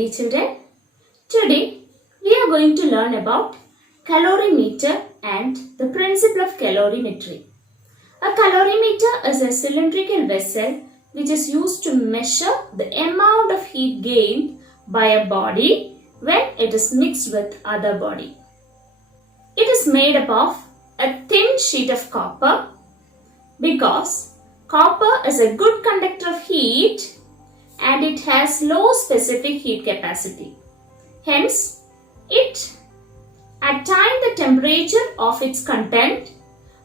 dear children. Today we are going to learn about calorimeter and the principle of calorimetry. A calorimeter is a cylindrical vessel which is used to measure the amount of heat gained by a body when it is mixed with other body. It is made up of a thin sheet of copper because copper is a good conductor of heat and it has low specific heat capacity. Hence, it attains the temperature of its content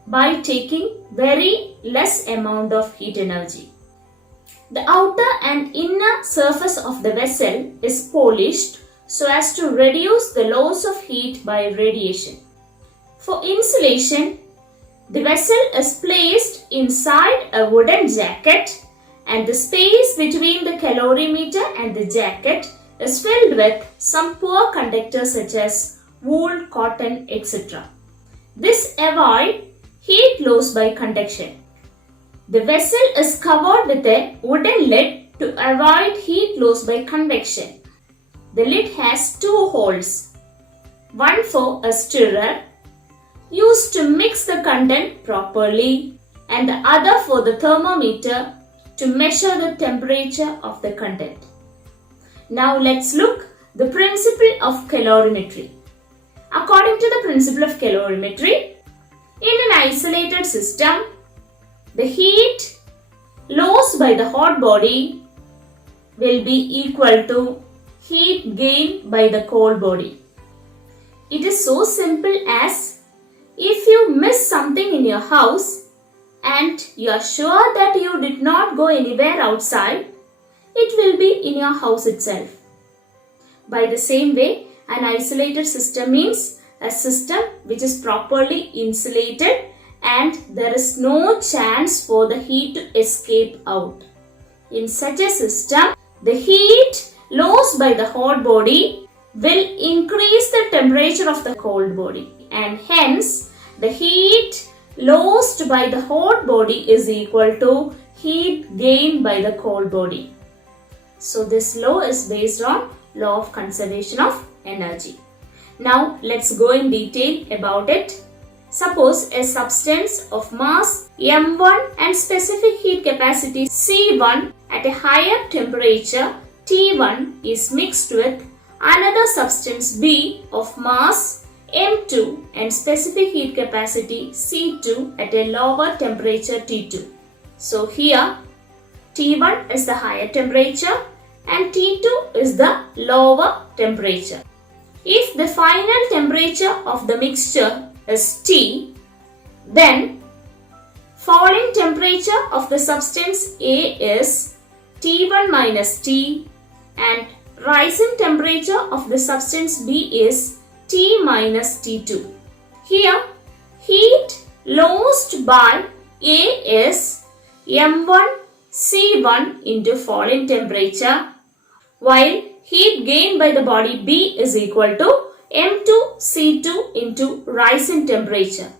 by taking very less amount of heat energy. The outer and inner surface of the vessel is polished so as to reduce the loss of heat by radiation. For insulation, the vessel is placed inside a wooden jacket and the space between the calorimeter and the jacket is filled with some poor conductors such as wool, cotton, etc. This avoids heat loss by conduction. The vessel is covered with a wooden lid to avoid heat loss by convection. The lid has two holes, one for a stirrer used to mix the content properly and the other for the thermometer to measure the temperature of the content. Now let's look the principle of calorimetry. According to the principle of calorimetry, in an isolated system, the heat lost by the hot body will be equal to heat gained by the cold body. It is so simple as if you miss something in your house and you are sure that you did not go anywhere outside, it will be in your house itself. By the same way, an isolated system means a system which is properly insulated and there is no chance for the heat to escape out. In such a system, the heat lost by the hot body will increase the temperature of the cold body and hence the heat lost by the hot body is equal to heat gained by the cold body. So this law is based on law of conservation of energy. Now let's go in detail about it. Suppose a substance of mass m1 and specific heat capacity c1 at a higher temperature T1 is mixed with another substance B of mass M2 and specific heat capacity C2 at a lower temperature T2. So here T1 is the higher temperature and T2 is the lower temperature. If the final temperature of the mixture is T, then falling temperature of the substance A is T1 minus T and rising temperature of the substance B is T minus T2. Here, heat lost by A is M1 C1 into falling temperature, while heat gained by the body B is equal to M2 C2 into rising temperature.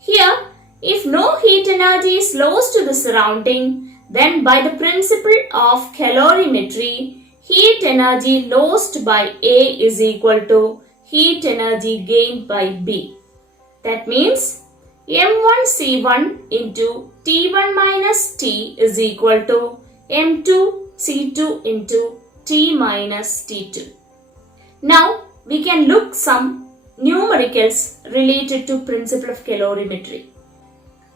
Here, if no heat energy is lost to the surrounding, then by the principle of calorimetry, heat energy lost by A is equal to heat energy gained by B. That means M1 C1 into T1 minus T is equal to M2 C2 into T minus T2. Now we can look some numericals related to principle of calorimetry.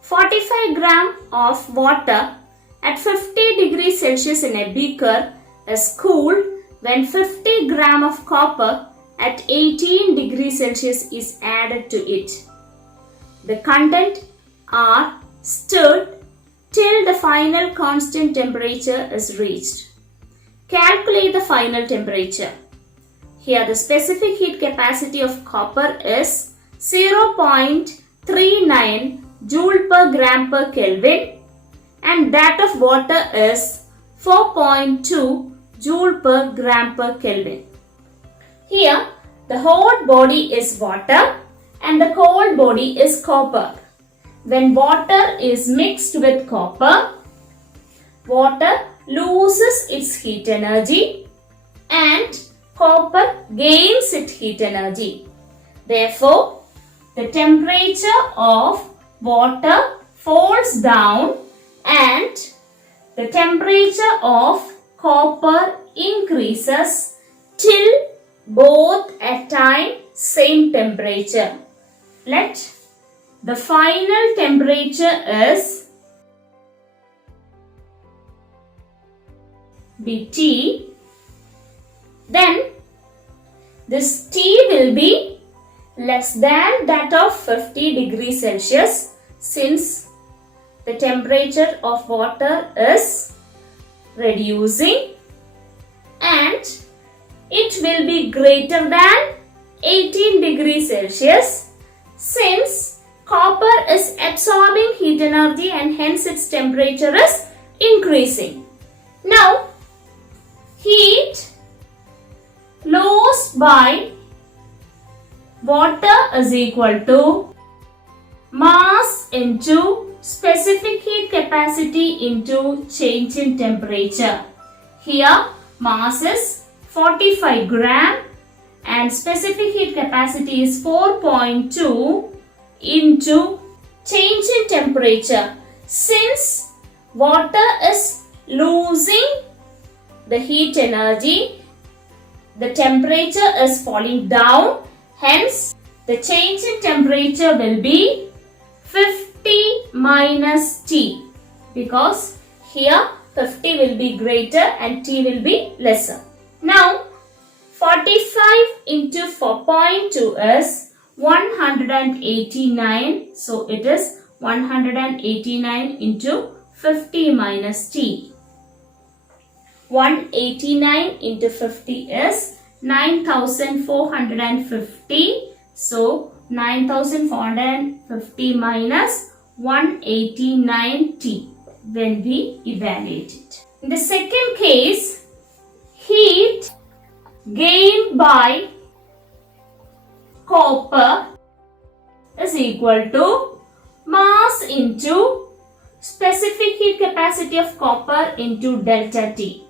45 gram of water at 50 degrees Celsius in a beaker is cooled when 50 gram of copper at 18 degrees Celsius is added to it. The content are stirred till the final constant temperature is reached. Calculate the final temperature. Here the specific heat capacity of copper is 0.39 joule per gram per Kelvin and that of water is 4.2 joule per gram per Kelvin. Here the hot body is water and the cold body is copper. When water is mixed with copper, water loses its heat energy and copper gains its heat energy. Therefore, the temperature of water falls down and the temperature of copper increases till both attain same temperature. Let the final temperature is be T. Then this T will be less than that of 50 degrees Celsius since the temperature of water is reducing, and it will be greater than 18 degrees Celsius since copper is absorbing heat energy and hence its temperature is increasing. Now, heat lost by water is equal to mass into specific heat capacity into change in temperature. Here mass is 45 gram and specific heat capacity is 4.2 into change in temperature. Since water is losing the heat energy, the temperature is falling down, hence the change in temperature will be 50 minus T, because here 50 will be greater and T will be lesser. Now 45 into 4.2 is 189. So it is 189 into 50 minus T. 189 into 50 is 9450. So 9450 minus 189T when we evaluate it. In the second case, heat gained by copper is equal to mass into specific heat capacity of copper into delta T.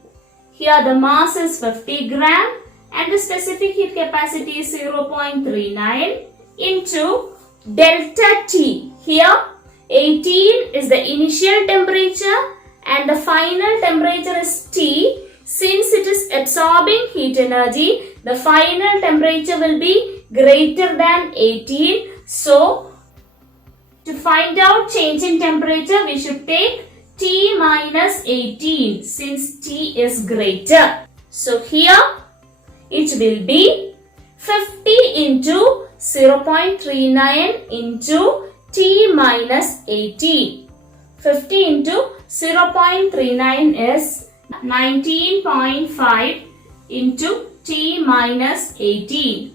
Here the mass is 50 gram and the specific heat capacity is 0.39 into delta T. Here 18 is the initial temperature and the final temperature is T. Since it is absorbing heat energy, the final temperature will be greater than 18. So, to find out change in temperature, we should take T minus 18 since T is greater. So, here it will be 50 into 0.39 into T minus 18. 50 into 0.39 is 19.5 into T minus 18.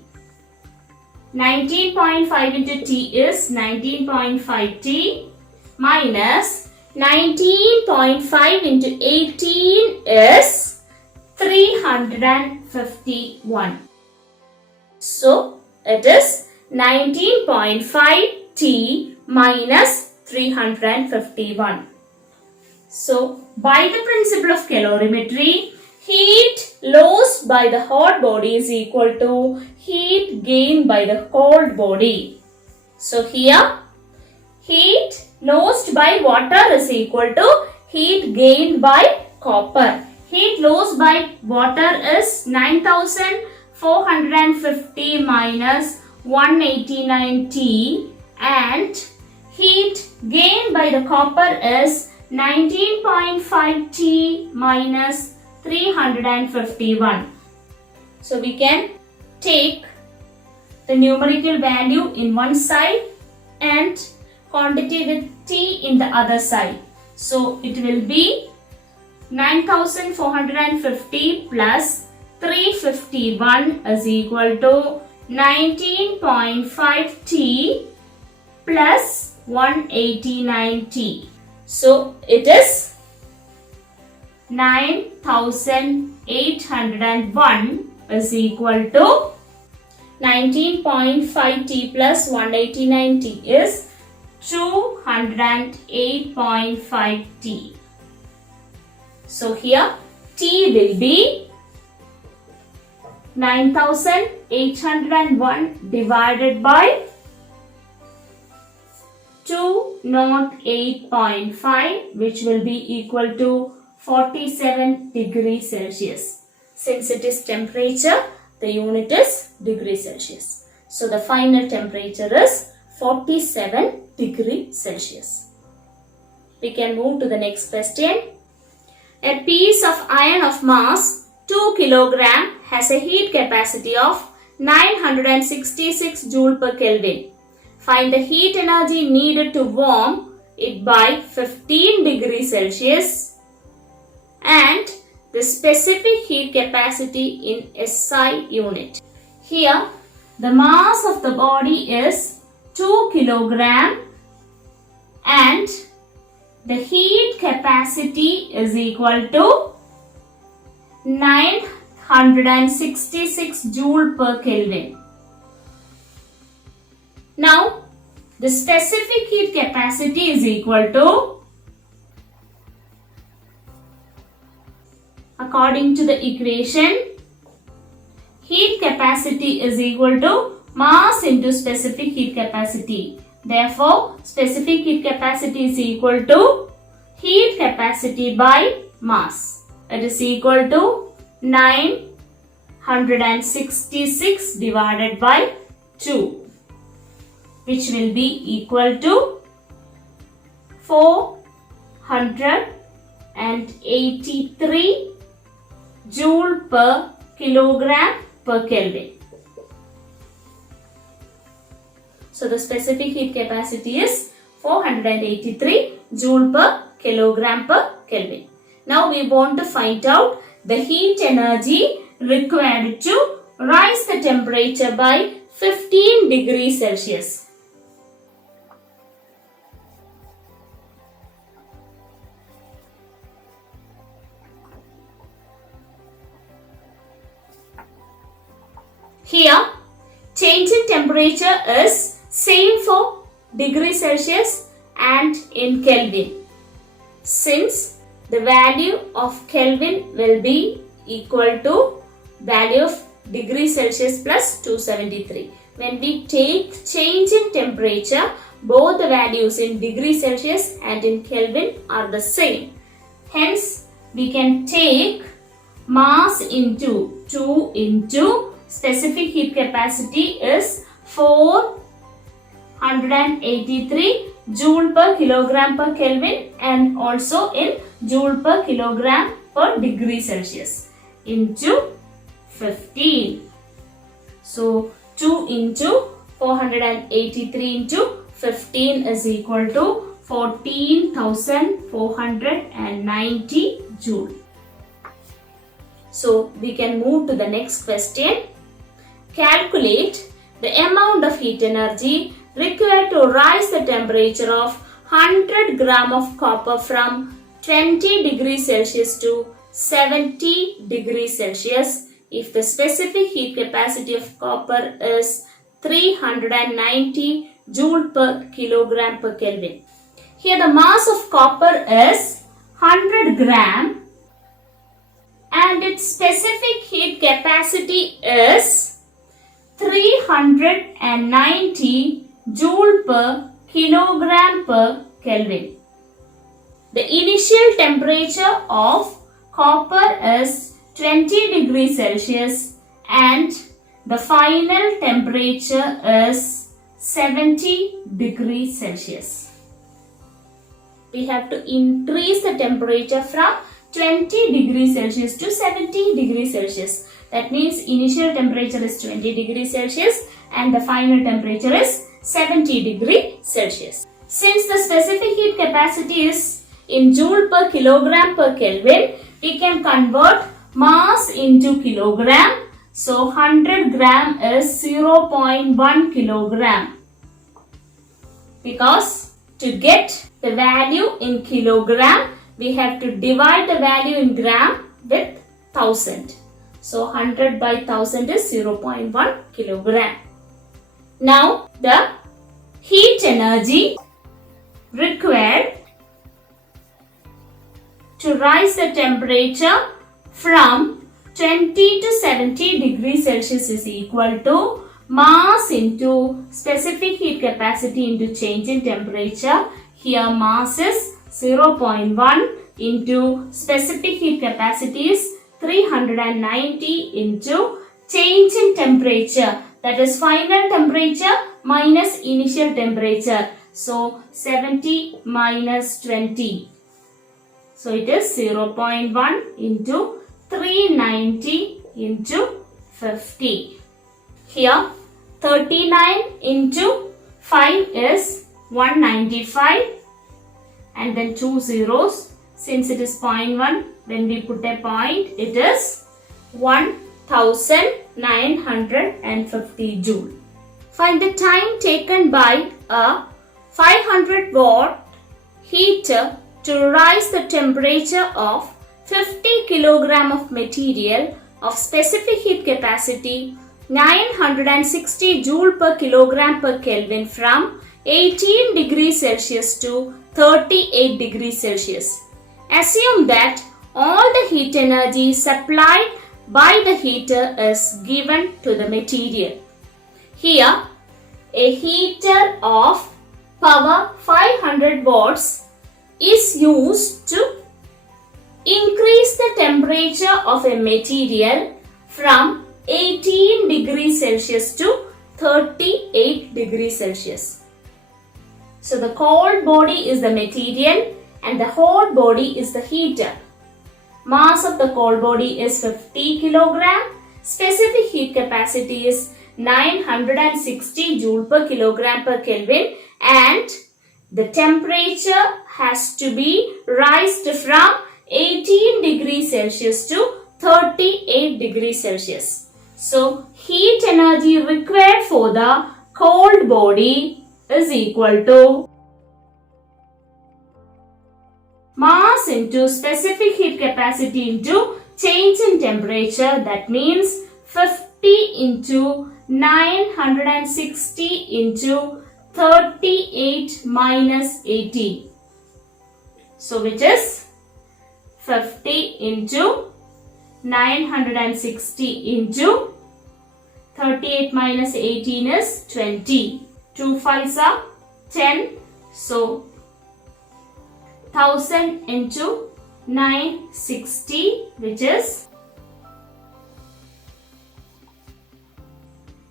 19.5 into T is 19.5 T minus 19.5 into 18 is 351. So, it is 19.5 T minus 351. So, by the principle of calorimetry, heat lost by the hot body is equal to heat gained by the cold body. So, here heat lost by water is equal to heat gained by copper. Heat lost by water is 9450 minus 189 T and heat gained by the copper is 19.5 T minus 351. So we can take the numerical value in one side and quantity with T in the other side. So it will be 9450 plus 351 is equal to 19.5 T plus 189 T. So it is 9801 is equal to 19.5 T plus 189 T is 208.5 T. So here T will be 9801 divided by 208.5, which will be equal to 47 degrees Celsius. Since it is temperature, the unit is degrees Celsius. So the final temperature is 47 degrees Celsius. We can move to the next question. A piece of iron of mass 2 kg has a heat capacity of 966 joule per Kelvin. Find the heat energy needed to warm it by 15 degrees Celsius and the specific heat capacity in SI unit. Here, the mass of the body is 2 kg and the heat capacity is equal to 966 joule per Kelvin. Now, the specific heat capacity is equal to, according to the equation, heat capacity is equal to mass into specific heat capacity. Therefore, specific heat capacity is equal to heat capacity by mass. It is equal to 966 divided by 2, which will be equal to 483 joule per kilogram per Kelvin. So the specific heat capacity is 483 joule per kilogram per Kelvin. Now we want to find out the heat energy required to rise the temperature by 15 degrees Celsius. Here, change in temperature is same for degree Celsius and in Kelvin. Since the value of Kelvin will be equal to value of degree Celsius plus 273. When we take change in temperature, both the values in degree Celsius and in Kelvin are the same. Hence, we can take mass into 2 into specific heat capacity is 483 joule per kilogram per Kelvin and also in joule per kilogram per degree Celsius into 15. So 2 into 483 into 15 is equal to 14,490 joule. So we can move to the next question. Calculate the amount of heat energy required to rise the temperature of 100 gram of copper from 20 degrees Celsius to 70 degrees Celsius if the specific heat capacity of copper is 390 joule per kilogram per Kelvin. Here the mass of copper is 100 gram and its specific heat capacity is 390 joule per kilogram per Kelvin. The initial temperature of copper is 20 degrees Celsius and the final temperature is 70 degrees Celsius. We have to increase the temperature from 20 degrees Celsius to 70 degrees Celsius. That means initial temperature is 20 degrees Celsius and the final temperature is 70 degrees Celsius. Since the specific heat capacity is in joule per kilogram per Kelvin, we can convert mass into kilogram. So 100 gram is 0.1 kilogram. Because to get the value in kilogram, we have to divide the value in gram with 1000. So 100 by 1000 is 0.1 kilogram. Now the heat energy required to rise the temperature from 20 to 70 degrees Celsius is equal to mass into specific heat capacity into change in temperature. Here mass is 0.1 into specific heat capacity is 390 into change in temperature, that is final temperature minus initial temperature. So 70 minus 20. So it is 0.1 into 390 into 50. Here 39 into 5 is 195 and then 2 zeros. Since it is 0.1, when we put a point, it is 1950 joule. Find the time taken by a 500 watt heater to rise the temperature of 50 kilogram of material of specific heat capacity 960 joule per kilogram per Kelvin from 18 degrees Celsius to 38 degrees Celsius. Assume that all the heat energy supplied by the heater is given to the material. Here, a heater of power 500 watts is used to increase the temperature of a material from 18 degrees Celsius to 38 degrees Celsius. So the cold body is the material and the hot body is the heater. Mass of the cold body is 50 kilogram. Specific heat capacity is 960 joule per kilogram per Kelvin and the temperature has to be raised from 18 degrees Celsius to 38 degrees Celsius. So heat energy required for the cold body is equal to mass into specific heat capacity into change in temperature, that means 50 into 960 into 38 minus 18. So which is 50 into 960 into 38 minus 18 is 20. 2 5s are 10. So 1000 into 960, which is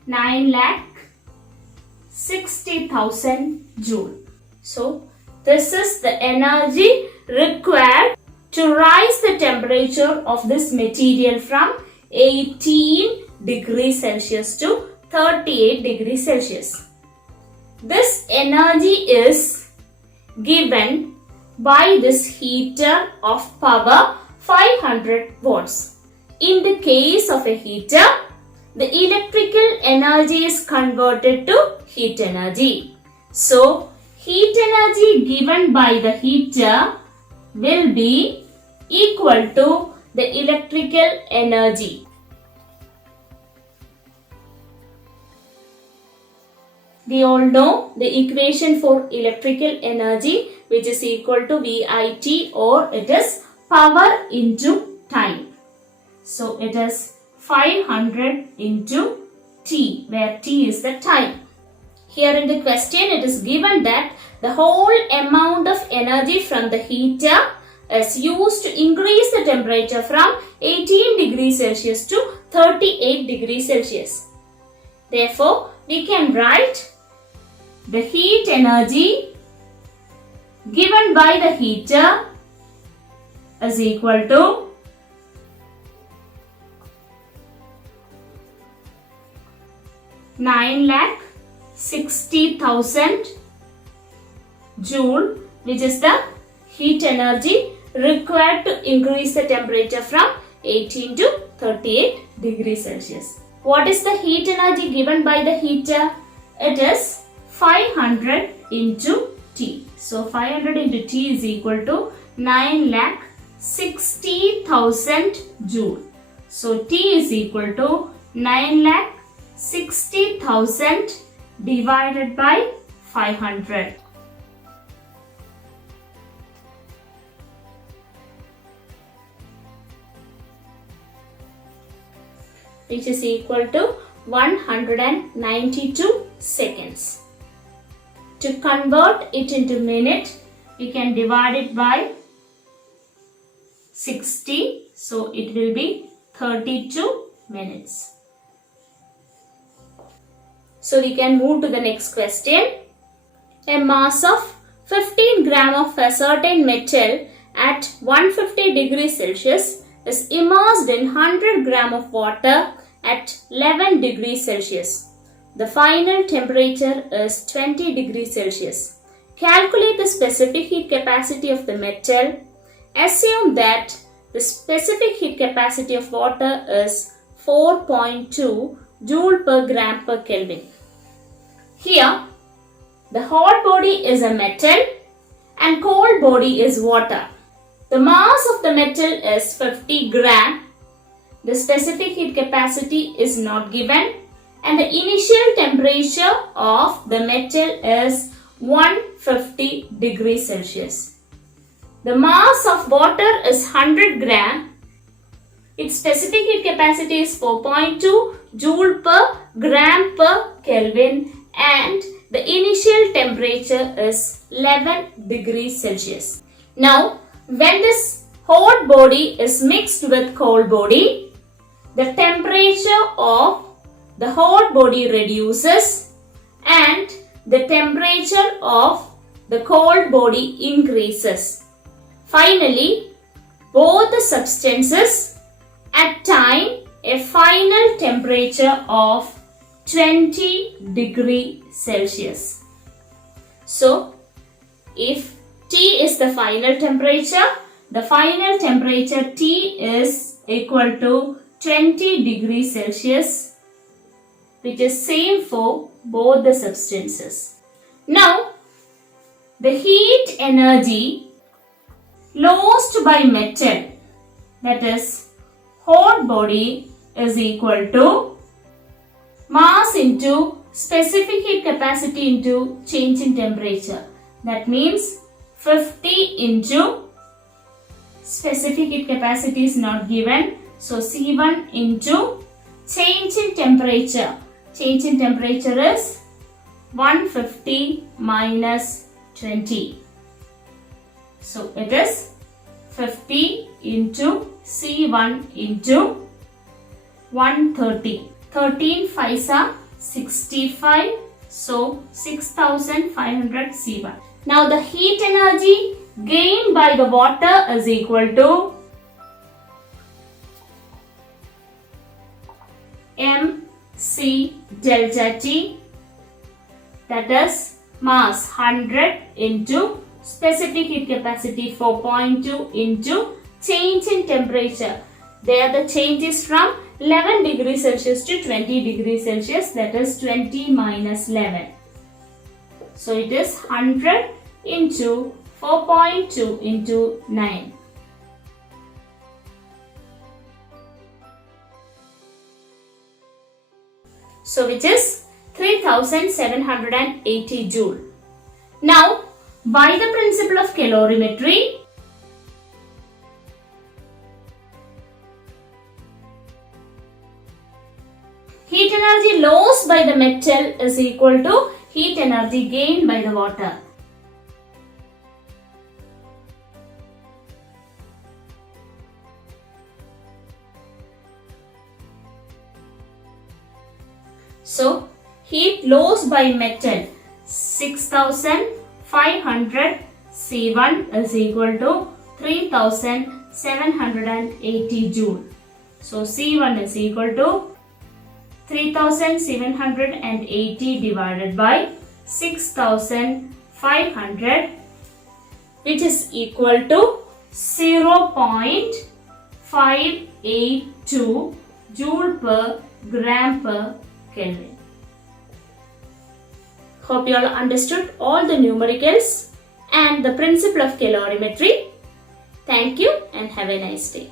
9,60,000 joule. So this is the energy required to rise the temperature of this material from 18 degrees Celsius to 38 degrees Celsius. This energy is given by this heater of power 500 watts. In the case of a heater, the electrical energy is converted to heat energy. So, heat energy given by the heater will be equal to the electrical energy. We all know the equation for electrical energy, which is equal to VIT, or it is power into time. So it is 500 into T, where T is the time. Here in the question it is given that the whole amount of energy from the heater is used to increase the temperature from 18 degrees Celsius to 38 degrees Celsius. Therefore, we can write the heat energy given by the heater is equal to (9,60,000) joule, which is the heat energy required to increase the temperature from 18 to 38 degrees Celsius. What is the heat energy given by the heater? It is 500 into T. So 500 into T is equal to 9,60,000 joule. So T is equal to 9,60,000 divided by 500. which is equal to 192 seconds. To convert it into minute, we can divide it by 60. So it will be 32 minutes. So we can move to the next question. A mass of 15 gram of a certain metal at 150 degrees Celsius is immersed in 100 gram of water at 11 degrees Celsius. The final temperature is 20 degrees Celsius. Calculate the specific heat capacity of the metal. Assume that the specific heat capacity of water is 4.2 joule per gram per Kelvin. Here, the hot body is a metal and cold body is water. The mass of the metal is 50 gram. The specific heat capacity is not given and the initial temperature of the metal is 150 degrees Celsius. The mass of water is 100 gram. Its specific heat capacity is 4.2 joule per gram per Kelvin and the initial temperature is 11 degrees Celsius. Now, when this hot body is mixed with cold body, the temperature of the hot body reduces and the temperature of the cold body increases. Finally, both the substances attain a final temperature of 20 degrees Celsius. So, if T is the final temperature, the final temperature T is equal to 20 degrees Celsius, which is same for both the substances. Now, the heat energy lost by metal, that is hot body, is equal to mass into specific heat capacity into change in temperature. That means 50 into specific heat capacity is not given. So C1 into change in temperature. Change in temperature is 150 minus 20. So it is 50 into C1 into 130. 13 5s are 65. So 6500 C1. Now the heat energy gained by the water is equal to MC delta T, that is mass 100 into specific heat capacity 4.2 into change in temperature. There the change is from 11 degrees Celsius to 20 degrees Celsius, that is 20 minus 11. So it is 100 into 4.2 into 9. So which is 3780 joule. Now, by the principle of calorimetry, heat energy lost by the metal is equal to heat energy gained by the water. So, heat lost by metal 6500 C1 is equal to 3780 joule. So, C1 is equal to 3780 divided by 6500, which is equal to 0.582 joule per gram per Kelvin. Hope you all understood all the numericals and the principle of calorimetry. Thank you and have a nice day.